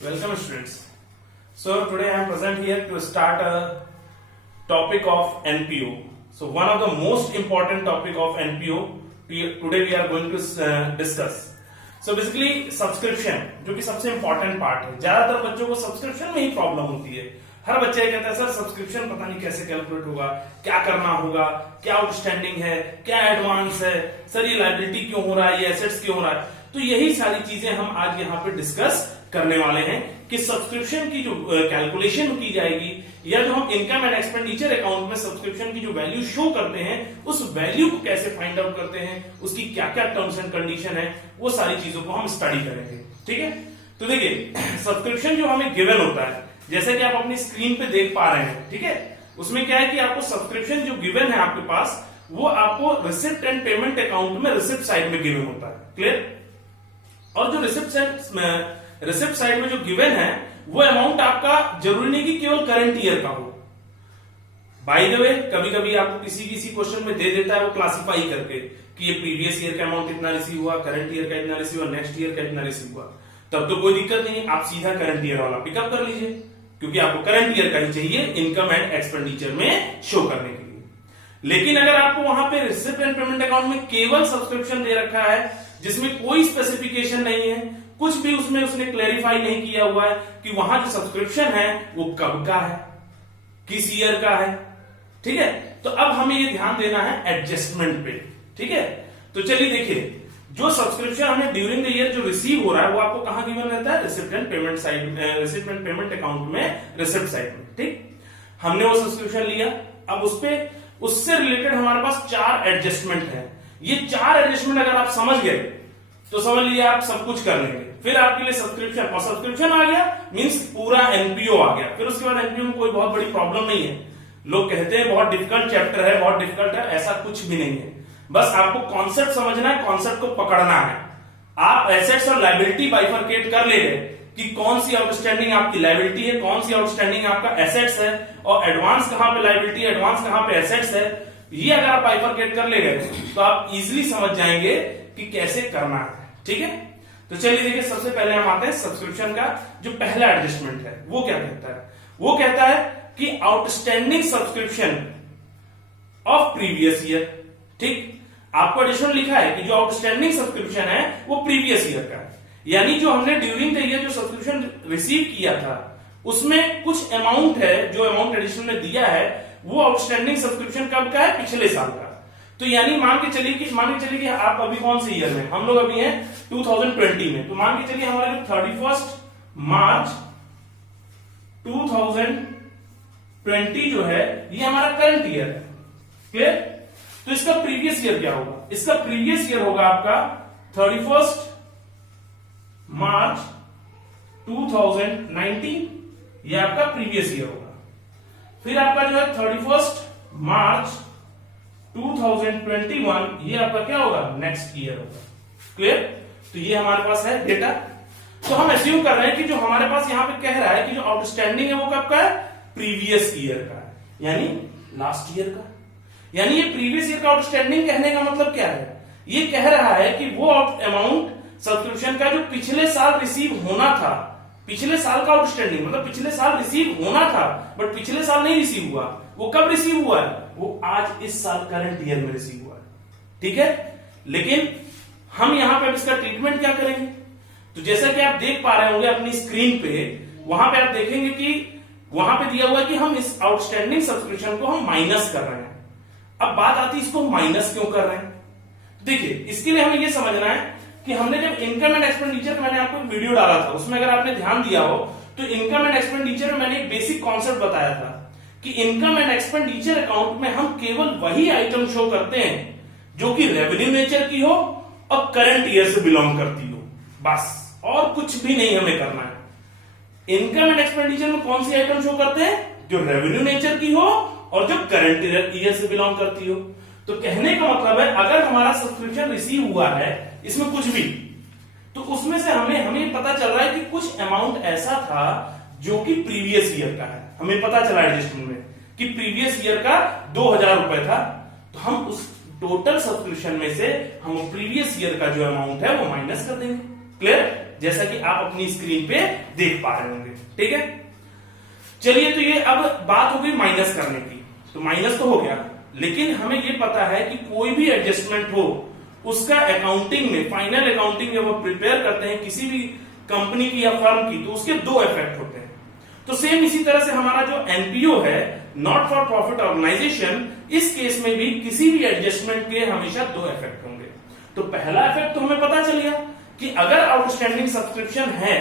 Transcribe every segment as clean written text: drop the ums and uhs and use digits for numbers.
Welcome students. So today I am present here to start a topic of NPO. So one of the most important topic of NPO today we are going to discuss. So basically subscription जो कि सबसे important part है. ज्यादातर बच्चों को subscription में ही problem होती है. हर बच्चे कहता है सर सब्सक्रिप्शन पता नहीं कैसे कैलकुलेट होगा, क्या करना होगा, क्या आउटस्टैंडिंग है, क्या एडवांस है, सर ये लायबिलिटी क्यों हो रहा है, ये एसेट्स क्यों हो रहा है. तो यही सारी चीजें हम आज यहाँ पे डिस्कस करने वाले हैं कि सब्सक्रिप्शन की जो कैलकुलेशन की जाएगी या जो हम इनकम एंड एक्सपेंडिचर अकाउंट में सब्सक्रिप्शन की जो वैल्यू शो करते हैं उस वैल्यू को कैसे फाइंड आउट करते हैं, उसकी क्या क्या टर्म्स एंड कंडीशन है, वो सारी चीजों को हम स्टडी करेंगे. ठीक है. तो देखिए सब्सक्रिप्शन जो हमें गिवन होता है जैसे कि आप अपनी स्क्रीन पे देख पा रहे हैं, ठीक है, उसमें क्या है कि आपको सब्सक्रिप्शन जो गिवन है आपके पास वो आपको रिसिप्ट एंड पेमेंट अकाउंट में रिसिप्ट साइड में गिवन होता है. क्लियर. और जो रिसिप्ट साइड में जो गिवन है वो अमाउंट आपका जरूरी नहीं कि केवल करंट ईयर का हो. बाय द वे कभी कभी आपको किसी क्वेश्चन में दे देता है वो क्लासिफाई करके कि ये प्रीवियस ईयर का अमाउंट इतना रिसीव हुआ, करंट ईयर का इतना रिसीव हुआ, नेक्स्ट ईयर का इतना रिसीव हुआ. तब तो कोई दिक्कत नहीं है, आप सीधा करंट ईयर वाला पिकअप कर लीजिए क्योंकि आपको करंट ईयर का ही चाहिए इनकम एंड एक्सपेंडिचर में शो करने के लिए. लेकिन अगर आपको वहां पे रिसिप्ट एंड पेमेंट अकाउंट में केवल सब्सक्रिप्शन दे रखा है जिसमें कोई स्पेसिफिकेशन नहीं है, कुछ भी उसमें उसने क्लैरिफाई नहीं किया हुआ है कि वहां जो सब्सक्रिप्शन है वो कब का है, किस ईयर का है. ठीक है. तो अब हमें ये ध्यान देना है एडजस्टमेंट पे. ठीक है. तो चलिए देखिए जो सब्सक्रिप्शन हमें ड्यूरिंग द ईयर जो रिसीव हो रहा है वो आपको कहां गिवन रहता है, receipt and payment side, receipt and payment account में रिसिप्ट साइड में. ठीक. हमने वो सब्सक्रिप्शन लिया. अब उससे रिलेटेड हमारे पास 4 एडजस्टमेंट है. ये 4 एडजस्टमेंट अगर आप समझ गए तो समझ लीजिए आप सब कुछ कर लेंगे. फिर आपके लिए सब्सक्रिप्शन, और सब्सक्रिप्शन आ गया मींस पूरा एनपीओ आ गया. फिर उसके बाद एनपीओ में कोई बहुत बड़ी प्रॉब्लम नहीं है. लोग कहते हैं बहुत डिफिकल्ट चैप्टर है, बहुत डिफिकल्ट है, ऐसा कुछ भी नहीं है. बस आपको कॉन्सेप्ट समझना है, कॉन्सेप्ट को पकड़ना है. आप एसेट्स और लायबिलिटी बाइफरकेट कर ले गए कि कौन सी आउटस्टैंडिंग आपकी लायबिलिटी है, कौन सी आउटस्टैंडिंग आपका एसेट्स है, और एडवांस कहां पे लायबिलिटी है, एडवांस कहां पे एसेट्स है. ये अगर आप बाइफरकेट कर ले गए तो आप इजिली समझ जाएंगे कि कैसे करना है. ठीक है. तो चलिए देखिए सबसे पहले हम आते हैं सब्सक्रिप्शन का जो पहला एडजस्टमेंट है वो क्या कहता है. वो कहता है कि outstanding subscription of previous year. ठीक. आपको एडिशनल लिखा है कि जो आउटस्टैंडिंग सब्सक्रिप्शन है वो प्रीवियस ईयर का है, यानी जो हमने ड्यूरिंग द ईयर जो सब्सक्रिप्शन रिसीव किया था उसमें कुछ अमाउंट है, जो अमाउंट एडिशनल में दिया है वो आउटस्टैंडिंग सब्सक्रिप्शन कब का है, पिछले साल का. तो यानी मान के चलिए कि आप अभी कौन से ईयर में, हम लोग अभी हैं 2020 में. तो मान के चलिए हमारा जो 31 मार्च 2020 जो है ये हमारा करंट ईयर है. क्लियर. तो इसका प्रीवियस ईयर क्या होगा, इसका प्रीवियस ईयर होगा आपका 31 मार्च 2019, ये आपका प्रीवियस ईयर होगा. फिर आपका जो है 31 मार्च 2021, ये आपका क्या होगा, नेक्स्ट ईयर होगा. क्लियर. तो ये हमारे पास है डेटा. तो हम एज्यूम कर रहे हैं कि जो हमारे पास यहां पे कह रहा है कि जो आउटस्टैंडिंग है वो कब का है, प्रीवियस ईयर का है, यानी लास्ट ईयर का. यानी ये प्रीवियस ईयर का आउटस्टैंडिंग कहने का मतलब क्या है, ये कह रहा है कि वो अमाउंट सब्सक्रिप्शन का जो पिछले साल रिसीव होना था, पिछले साल का आउटस्टैंडिंग मतलब पिछले साल रिसीव होना था बट पिछले साल नहीं रिसीव हुआ, वो कब रिसीव हुआ है, वो आज इस साल करंट ईयर में रिसीव हुआ है. ठीक है. लेकिन हम यहां पे इसका ट्रीटमेंट क्या करेंगे, तो जैसा कि आप देख पा रहे होंगे अपनी स्क्रीन पे, वहां पे आप देखेंगे कि वहां पे दिया हुआ है कि हम इस आउटस्टैंडिंग सब्सक्रिप्शन को हम माइनस कर रहे हैं. अब बात आती है इसको माइनस क्यों कर रहे हैं. देखिए इसके लिए हमें यह समझना है कि हमने जब इनकम एंड एक्सपेंडिचर, मैंने आपको एक वीडियो डाला था उसमें अगर आपने ध्यान दिया हो तो इनकम एंड एक्सपेंडिचर में मैंने एक बेसिक कॉन्सेप्ट बताया था कि इनकम एंड एक्सपेंडिचर अकाउंट में हम केवल वही आइटम शो करते हैं जो कि रेवेन्यू नेचर की हो और करंट ईयर से बिलोंग करती हो, बस और कुछ भी नहीं हमें करना है. इनकम एंड एक्सपेंडिचर में कौन सी आइटम शो करते हैं, जो रेवेन्यू नेचर की हो और जो करंट ईयर से बिलोंग करती हो. तो कहने का मतलब है अगर हमारा सब्सक्रिप्शन रिसीव हुआ है इसमें कुछ भी, तो उसमें से हमें पता चल रहा है कि कुछ अमाउंट ऐसा था जो कि प्रीवियस ईयर का है. हमें पता चला एडजस्टमेंट में कि प्रीवियस ईयर का 2000 रुपए था, तो हम उस टोटल सब्सक्रिप्शन में से हम प्रीवियस ईयर का जो अमाउंट है वो माइनस कर देंगे. क्लियर. जैसा कि आप अपनी स्क्रीन पे देख पा रहे होंगे। ठीक है, चलिए, तो ये अब बात हो गई माइनस करने की। तो माइनस तो हो गया, लेकिन हमें ये पता है कि कोई भी एडजस्टमेंट हो उसका अकाउंटिंग में, फाइनल अकाउंटिंग जब वो प्रिपेयर करते हैं किसी भी कंपनी की या फर्म की, तो उसके दो इफेक्ट होते हैं। तो सेम इसी तरह से हमारा जो एनपीओ है, नॉट फॉर प्रॉफिट ऑर्गेनाइजेशन, इस केस में भी किसी भी एडजस्टमेंट के हमेशा दो इफेक्ट होंगे। तो पहला इफेक्ट तो हमें पता चल गया कि अगर आउटस्टैंडिंग सब्सक्रिप्शन है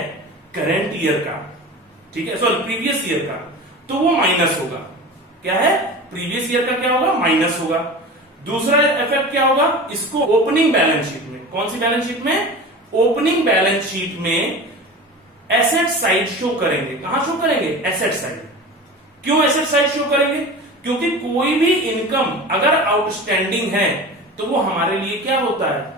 करंट ईयर का, ठीक है, सॉरी प्रीवियस ईयर का, तो वो माइनस होगा। क्या है? प्रीवियस ईयर का क्या होगा? माइनस होगा। दूसरा इफेक्ट क्या होगा? इसको ओपनिंग बैलेंस शीट में, कौन सी बैलेंस शीट में? ओपनिंग बैलेंस शीट में एसेट साइड शो करेंगे। कहां शो करेंगे? Asset side. क्यों एसेट साइड शो करेंगे? क्योंकि कोई भी इनकम अगर आउटस्टैंडिंग है तो वो हमारे लिए क्या होता है?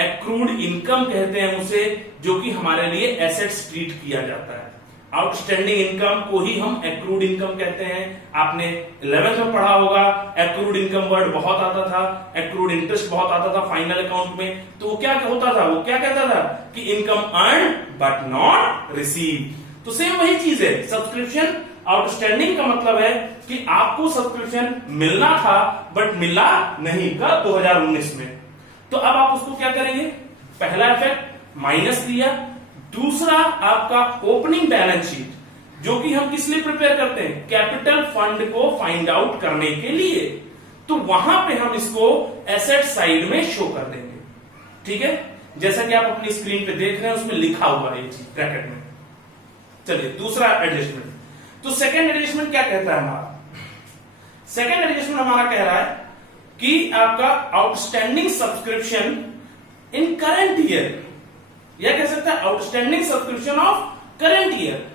एक्रूड इनकम कहते हैं उसे, जो कि हमारे लिए एसेट्स ट्रीट किया जाता है। आउटस्टैंडिंग इनकम को ही हम एक्रूड इनकम कहते हैं। आपने 11th में पढ़ा होगा, एक्रूड इनकम वर्ड बहुत आता था, एक्रूड इंटरेस्ट बहुत आता था फाइनल अकाउंट में। तो वो क्या होता था? वो क्या कहता था कि income earn but not receive. तो सेम वही चीज है, सब्सक्रिप्शन आउटस्टैंडिंग का मतलब है कि आपको सब्सक्रिप्शन मिलना था बट मिला नहीं। कब? 2019 में। तो अब आप उसको क्या करेंगे? पहला इफेक्ट माइनस दिया। दूसरा आपका ओपनिंग बैलेंस शीट, जो कि हम किस लिए प्रिपेयर करते हैं? कैपिटल फंड को फाइंड आउट करने के लिए। तो वहां पे हम इसको एसेट साइड में शो कर देंगे। ठीक है, जैसा कि आप अपनी स्क्रीन पे देख रहे हैं, उसमें लिखा हुआ है ये चीज ब्रैकेट में। चलिए, दूसरा एडजस्टमेंट। तो सेकेंड एडजस्टमेंट क्या कहता है हमारा? सेकेंड एडजस्टमेंट हमारा कह रहा है कि आपका outstanding subscription in current year, यह कह सकता है outstanding subscription of current year.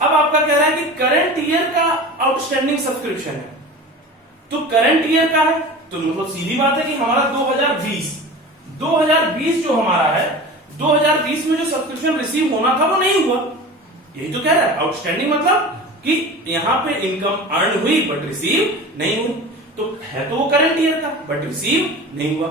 अब आपका कह रहा है कि करंट ईयर का आउटस्टैंडिंग सब्सक्रिप्शन है, तो करंट ईयर का है, तो मतलब सीधी बात है कि हमारा 2020 जो हमारा है, 2020 में जो सब्सक्रिप्शन रिसीव होना था वो नहीं हुआ। यही तो कह रहा है आउटस्टैंडिंग, मतलब कि यहां पे इनकम अर्न हुई बट रिसीव नहीं हुई। तो है तो वो करंट ईयर का बट रिसीव नहीं हुआ।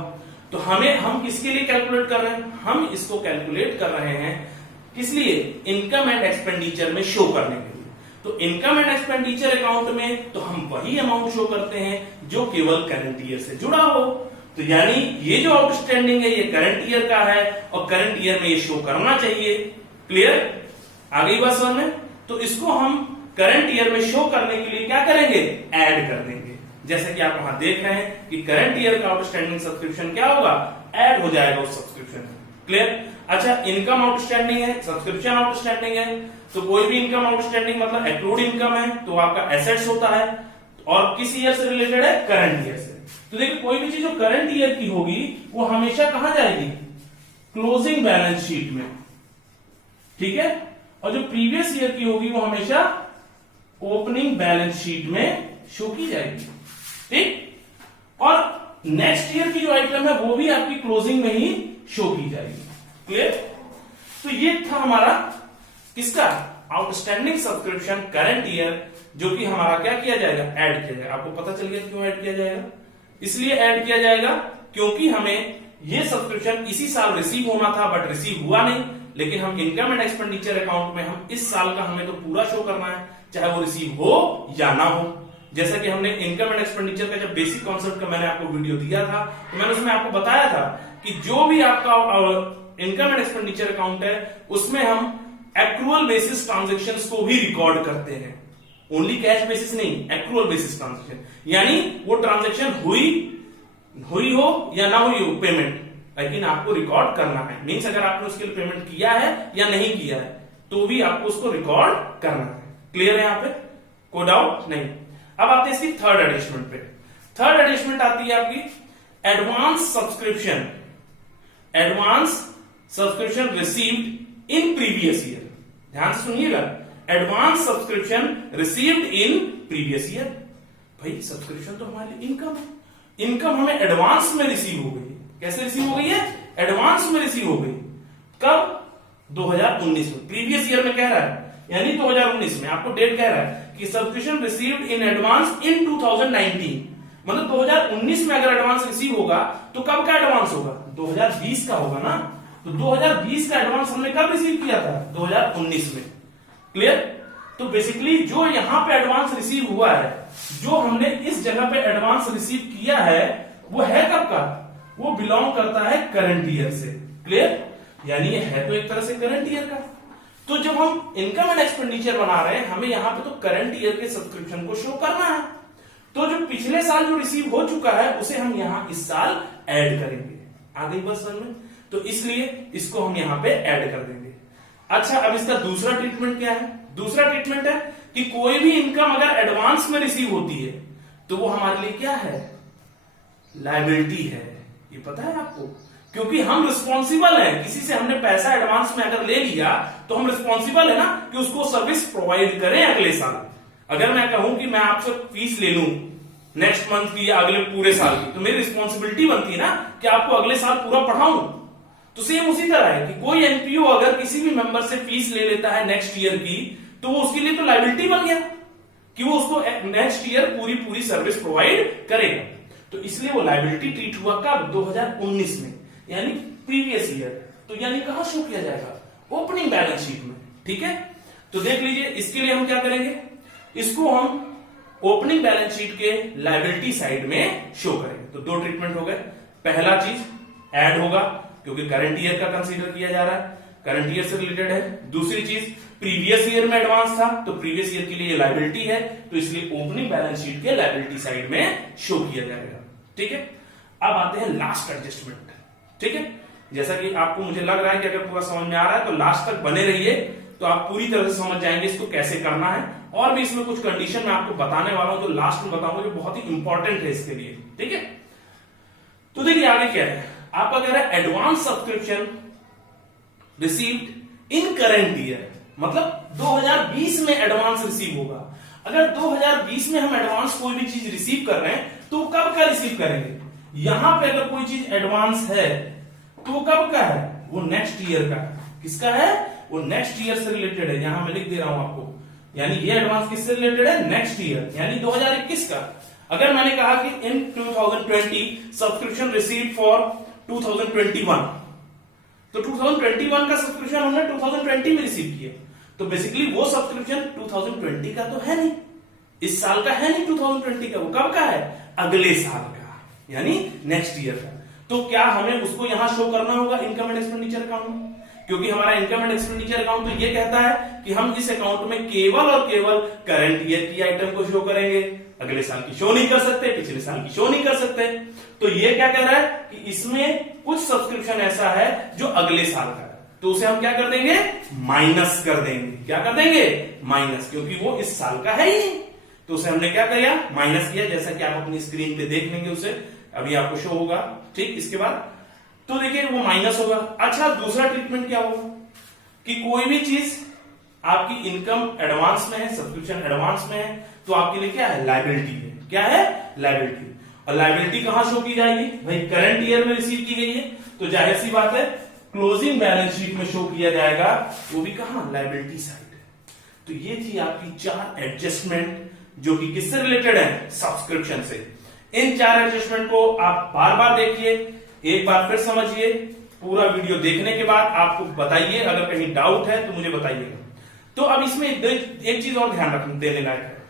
तो हम किसके लिए कैलकुलेट कर रहे हैं? हम इसको कैलकुलेट कर रहे हैं किस लिए? इनकम एंड एक्सपेंडिचर में शो करने के लिए। तो इनकम एंड एक्सपेंडिचर अकाउंट में तो हम वही अमाउंट शो करते हैं जो केवल करंट ईयर से जुड़ा हो। तो यानी ये जो आउटस्टैंडिंग है ये करंट ईयर का है और करंट ईयर में ये शो करना चाहिए। क्लियर? आ गई बात समझ में? तो इसको हम करंट ईयर में शो करने के लिए क्या करेंगे? ऐड कर देंगे। जैसे कि आप वहां देख रहे हैं कि करंट ईयर का आउटस्टैंडिंग सब्सक्रिप्शन क्या होगा? ऐड हो जाएगा उस सब्सक्रिप्शन में। क्लियर? अच्छा, इनकम आउटस्टैंडिंग है, सब्सक्रिप्शन आउटस्टैंडिंग है, तो कोई भी इनकम आउटस्टैंडिंग मतलब एक्रूड इनकम है, तो आपका एसेट्स होता है और किस ईयर से रिलेटेड है? करंट ईयर से। तो देखिए, कोई भी चीज जो करंट ईयर की होगी वो हमेशा कहां जाएगी? क्लोजिंग बैलेंस शीट में। ठीक है, और जो प्रीवियस ईयर की होगी वो हमेशा ओपनिंग बैलेंस शीट में शो की जाएगी। ठीक, और नेक्स्ट ईयर की जो आइटम है वो भी आपकी क्लोजिंग में ही शो की जाएगी। क्लियर? तो ये था हमारा किसका? आउटस्टैंडिंग सब्सक्रिप्शन करंट ईयर, जो कि हमारा क्या किया जाएगा? ऐड किया जाएगा। आपको पता चल गया क्यों ऐड किया जाएगा? इसलिए ऐड किया जाएगा क्योंकि हमें ये सब्सक्रिप्शन इसी साल रिसीव होना था बट रिसीव हुआ नहीं, लेकिन हम इनकम एंड एक्सपेंडिचर अकाउंट में हम इस साल का हमें तो पूरा शो करना है, चाहे वो रिसीव हो या ना हो। जैसा कि हमने इनकम एंड एक्सपेंडिचर का जब बेसिक कॉन्सेप्ट का मैंने आपको वीडियो दिया था, तो मैंने उसमें आपको बताया था कि जो भी आपका इनकम एंड एक्सपेंडिचर अकाउंट है उसमें हम एक्रूअल बेसिस ट्रांजेक्शन्स को भी रिकॉर्ड करते हैं। ओनली कैश बेसिस नहीं, एक्रूअल बेसिस ट्रांजेक्शन, यानी वो ट्रांजेक्शन हुई हो या ना हुई हो पेमेंट, लेकिन आपको रिकॉर्ड करना है। मींस अगर आपने उसके लिए पेमेंट किया है या नहीं किया है तो भी आपको उसको रिकॉर्ड करना है। क्लियर है? यहां पे कोई डाउट नहीं। अब आते हैं इसकी थर्ड एडजस्टमेंट पे। थर्ड एडजस्टमेंट आती है आपकी advance subscription. Advance subscription received in previous year. ध्यान से सुनिएगा, advance subscription received in previous year. भाई सब्सक्रिप्शन तो हमारे लिए इनकम है, इनकम हमें एडवांस में रिसीव हो गई। कैसे रिसीव हो गई है? एडवांस में रिसीव हो गई। कब? 2019 में। प्रीवियस ईयर में कह रहा है, यानी 2019 में आपको डेट कह रहा है कि subscription received in advance in 2019, मतलब 2019 में अगर एडवांस रिसीव होगा तो कब का एडवांस होगा? 2020 का होगा ना। तो 2020 का एडवांस हमने कब रिसीव किया था? 2019 में। क्लियर? तो बेसिकली जो यहां पे एडवांस रिसीव हुआ है, जो हमने इस जगह पे एडवांस रिसीव किया है, वो है कब का? वो बिलोंग करता है करंट ईयर से। क्लियर? यानी ये है तो एक तरह से करंट ईयर का। तो जब हम इनकम एंड एक्सपेंडिचर बना रहे हैं, हमें यहां पे तो करंट ईयर के सब्सक्रिप्शन को शो करना है। तो जो पिछले साल जो रिसीव हो चुका है, उसे हम यहां इस साल ऐड करेंगे। आ गई बस समझ में? तो इसलिए इसको हम यहां पे ऐड कर देंगे। अच्छा, अब इसका दूसरा ट्रीटमेंट क्या है? दूसरा ट्रीटमेंट है कि कोई भी इनकम अगर एडवांस में रिसीव होती है तो वो हमारे लिए क्या है? लायबिलिटी है। ये पता है आपको? क्योंकि हम रिस्पॉन्सिबल हैं, किसी से हमने पैसा एडवांस में अगर ले लिया तो हम रिस्पॉन्सिबल है ना कि उसको सर्विस प्रोवाइड करें अगले साल। अगर मैं कहूं कि मैं आपसे फीस ले लूं नेक्स्ट मंथ की या अगले पूरे साल की, तो मेरी रिस्पॉन्सिबिलिटी बनती है ना कि आपको अगले साल पूरा पढ़ाऊं। तो सेम उसी तरह है कि कोई एनपीओ अगर किसी भी मेंबर से फीस ले लेता है नेक्स्ट ईयर की, तो वो उसके लिए तो लायबिलिटी बन गया कि वो उसको नेक्स्ट ईयर पूरी सर्विस प्रोवाइड करेगा। तो इसलिए वो लायबिलिटी ट्रीट हुआ कब? 2019 में, यानी प्रीवियस ईयर। तो यानी कहां शो किया जाएगा? ओपनिंग बैलेंस शीट में। ठीक है? तो देख लीजिए, इसके लिए हम क्या करेंगे? इसको हम ओपनिंग बैलेंस शीट के लायबिलिटी साइड में शो करेंगे। तो दो ट्रीटमेंट हो गए। पहला चीज ऐड होगा क्योंकि करंट ईयर का कंसीडर किया जा रहा है, करंट ईयर से रिलेटेड है। दूसरी चीज, प्रीवियस ईयर में एडवांस था तो प्रीवियस ईयर के लिए लायबिलिटी है, तो इसलिए ओपनिंग बैलेंस शीट के लायबिलिटी साइड में शो किया जाएगा। ठीक है? अब आते हैं लास्ट एडजस्टमेंट। ठीक है? जैसा कि आपको मुझे लग रहा है कि अगर पूरा समझ में आ रहा है तो लास्ट तक बने रहिए, तो आप पूरी तरह से समझ जाएंगे इसको कैसे करना है। और भी इसमें कुछ कंडीशन मैं आपको बताने वाला हूं जो लास्ट में बताऊंगा, जो बहुत ही इंपॉर्टेंट है इसके लिए। ठीक है? तो देखिए आगे क्या है, आपका कह रहा है advance subscription received in current year, मतलब 2020 में एडवांस रिसीव होगा। अगर 2020 में हम एडवांस कोई भी चीज रिसीव कर रहे हैं तो कब का रिसीव करेंगे? यहां पे अगर कोई चीज एडवांस है तो कब का है? वो नेक्स्ट ईयर का। किसका है? वो नेक्स्ट ईयर से रिलेटेड है। यहां मैं लिख दे रहा हूं आपको, यानी ये एडवांस किससे रिलेटेड है? नेक्स्ट ईयर, यानी 2021 का। अगर मैंने कहा कि इन 2020 सब्सक्रिप्शन रिसीव्ड फॉर 2021, तो 2021 का सब्सक्रिप्शन हमने 2020 में रिसीव किया, तो बेसिकली वो सब्सक्रिप्शन 2020 का तो है नहीं, इस साल का है नहीं 2020 का। वो कब का है? अगले साल का, यानी नेक्स्ट ईयर का। तो क्या हमें उसको यहां शो करना होगा इनकम एंड एक्सपेंडिचर अकाउंट में? क्योंकि हमारा इनकम एंड एक्सपेंडिचर अकाउंट तो ये कहता है कि हम इस अकाउंट में केवल और केवल करंट ईयर की आइटम को शो करेंगे, अगले साल की शो नहीं कर सकते, पिछले साल की शो नहीं कर सकते। तो ये क्या कह रहा है कि इसमें कुछ सब्सक्रिप्शन ऐसा है जो अगले साल का है, तो उसे हम क्या कर देंगे? माइनस कर देंगे। क्या कर देंगे? माइनस, क्योंकि वो इस साल का है ही नहीं, तो उसे हमने क्या किया? माइनस किया, जैसा कि आप अपनी स्क्रीन पे देख लेंगे, उसे अभी आपको शो होगा। ठीक, इसके बाद तो देखिए वो माइनस होगा। अच्छा, दूसरा ट्रीटमेंट क्या होगा कि कोई भी चीज आपकी इनकम एडवांस में है, सब्सक्रिप्शन एडवांस में है, तो आपके लिए क्या है? लायबिलिटी है। क्या है? लायबिलिटी। और लायबिलिटी कहां शो की जाएगी? भाई करंट ईयर में रिसीव की गई है, तो जाहिर सी बात है क्लोजिंग बैलेंस शीट में शो किया जाएगा, वो भी कहां? Liability side. तो ये थी आपकी 4 एडजस्टमेंट जो कि किससे रिलेटेड है? सब्सक्रिप्शन से। इन 4 एडजस्टमेंट को आप बार बार देखिए, एक बार फिर समझिए, पूरा वीडियो देखने के बाद आपको बताइए, अगर कहीं डाउट है तो मुझे बताइएगा। तो अब इसमें एक चीज और ध्यान रखने देने लायक है।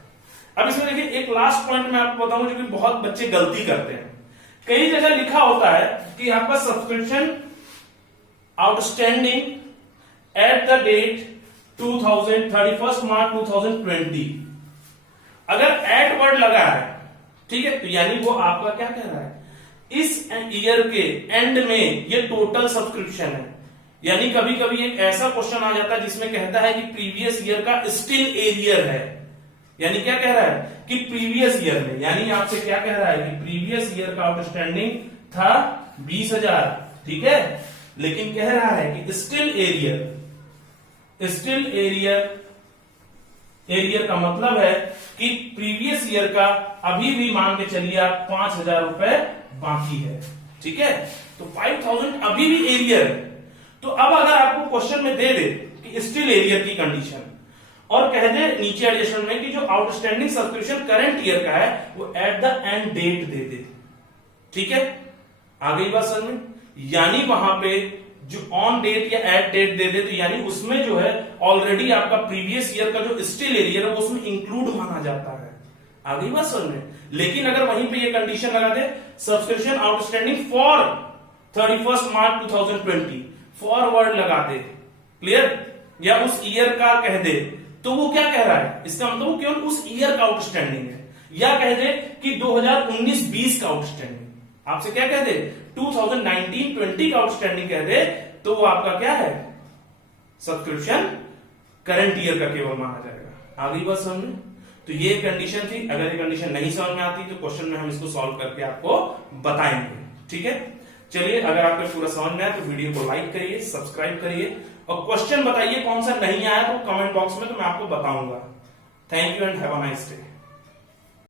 अब इसमें देखिए एक लास्ट पॉइंट मैं आपको बताऊं जो कि बहुत बच्चे गलती करते हैं। कई जगह लिखा होता है कि आपका subscription outstanding at the date 31 March 2020, अगर एट वर्ड लगा है, ठीक है, तो यानी वो आपका क्या कह रहा है? इस ईयर के एंड में ये टोटल सब्सक्रिप्शन है। यानी कभी कभी एक ऐसा क्वेश्चन आ जाता है जिसमें कहता है कि प्रीवियस ईयर का स्टिल एरियर है, यानी क्या कह रहा है कि प्रीवियस ईयर में, यानी आपसे क्या कह रहा है कि प्रीवियस ईयर का आउटस्टैंडिंग था 20,000, ठीक है, लेकिन कह रहा है कि स्टिल एरियर का मतलब है कि प्रीवियस ईयर का अभी भी मान के चलिए आप 5,000 रुपए बाकी है, ठीक है, तो 5,000 अभी भी एरियर है। तो अब अगर आपको क्वेश्चन में दे दे कि स्टिल एरियर की कंडीशन और कह दे नीचे एडिशन में कि जो आउटस्टैंडिंग सब्सक्रिप्शन करंट ईयर का है वो एट द एंड डेट दे दे, ठीक है, आ गई बात समझ में? यानी वहां पे जो ऑन डेट या एट डेट दे दे तो यानी उसमें जो है ऑलरेडी आपका प्रीवियस ईयर का जो स्टिल एरियर है वो उसमें इंक्लूड माना जाता है। आ गई बात समझ में? लेकिन अगर वहीं पे ये कंडीशन लगा दे subscription outstanding for 31 March 2020 forward लगा दे, क्लियर, या उस ईयर का कह दे, तो वो क्या कह रहा है? इसका मतलब वो केवल उस ईयर का आउटस्टैंडिंग है। या कह दे कि 2019-20 का आउटस्टैंडिंग, आपसे क्या कह दे 2019-20 का आउटस्टैंडिंग कह दे, तो वो आपका क्या है? सब्सक्रिप्शन करंट ईयर का केवल माना जाएगा। आ गई बात समझ में? तो ये कंडीशन थी। अगर ये कंडीशन नहीं समझ में आती तो क्वेश्चन में हम इसको सॉल्व करके आपको बताएंगे, ठीक है? चलिए, अगर आपको पूरा समझ में आया तो वीडियो को लाइक करिए, सब्सक्राइब करिए, और क्वेश्चन बताइए कौन सा नहीं आया तो कमेंट बॉक्स में, तो मैं आपको बताऊंगा। Thank you and have a nice day.